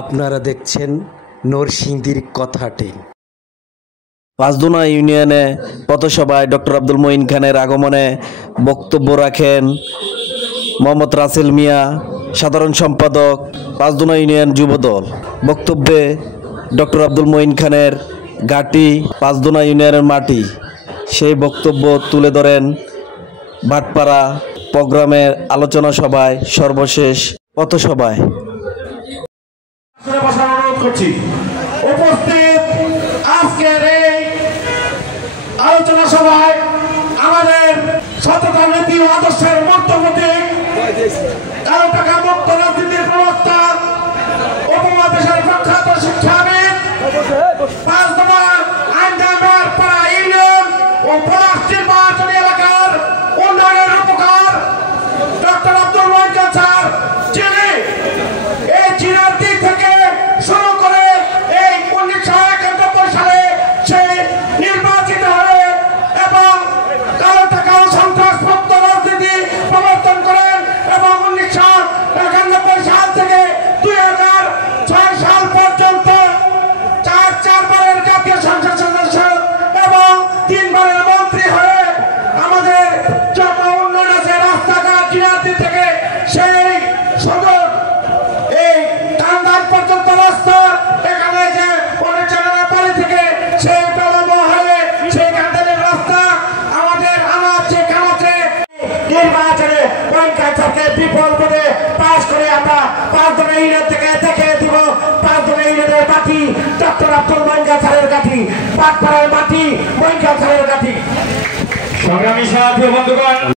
আপনারা দেখছেন নরসিংদীর কথাটি। পাঁচদুনা ইউনিয়নে পথসভায় ডক্টর আব্দুল মঈন খানের আগমনে বক্তব্য রাখেন মোহাম্মদ রাসেল মিয়া, সাধারণ সম্পাদক, পাঁচদুনা ইউনিয়ন যুবদল। বক্তব্যে ডক্টর আব্দুল মঈন খানের ঘাঁটি পাঁচদুনা ইউনিয়নের মাটি, সেই বক্তব্য তুলে ধরেন ভাটপাড়া প্রোগ্রামের আলোচনা সভায়, সর্বশেষ পথসভায়। অনুরোধ করছি উপস্থিত আজকের এই আলোচনা সভায় আমাদের সততা নীতি ও আদর্শের মূর্তপ্রতীক, কালো টাকা মুক্ত রাজনীতির প্রবক্তা, উপমহাদেশের প্রখ্যাত শিক্ষাবিদ, পাঁচদুনা আঞ্জামার পাড়া ইউনিয়ন ও পলাশনির্বাচনী এলাকার উন্নয়নের রূপকার ডক্টর আব্দুল মঈন খান স্যার, যিনি এই চীনের দিক থেকে শুরু করে এই 1991 সালে সেই নির্বাচিত হয়ে এবং কালো টাকা ও সন্ত্রাসমুক্ত রাজনীতি প্রবর্তন করেন এবং 1991 সাল থেকে 2006 সাল পর্যন্ত চারবারের জাতীয় সংসদ সদস্য এবং 3 বারের মন্ত্রী হয়ে আমাদের যত উন্নয়ন আছে, রাস্তাঘাট জিনাদি থেকে সেই সদর এই কান্দার পর্যন্ত রাস্তা, এখানে যে পরিচালনা থেকে সেই প্রলম্ব হয়ে সেই কান্দারের রাস্তা, আমাদের আনাচে কানাচে নির্বাচনে মঈন খান স্যারকে বিপুল করে পাশ করে আমরা পাঁচদুনা ইউনিয়ন থেকে দেখে দিব পাঁচদুনা ইউনিয়নের মাটি ডক্টর আব্দুল মঈন খান স্যারের কাঠি, ভাটপাড়ার মাটি মঈন খান স্যারের কাঠি। সংগ্রামী সাথী বন্ধুগণ।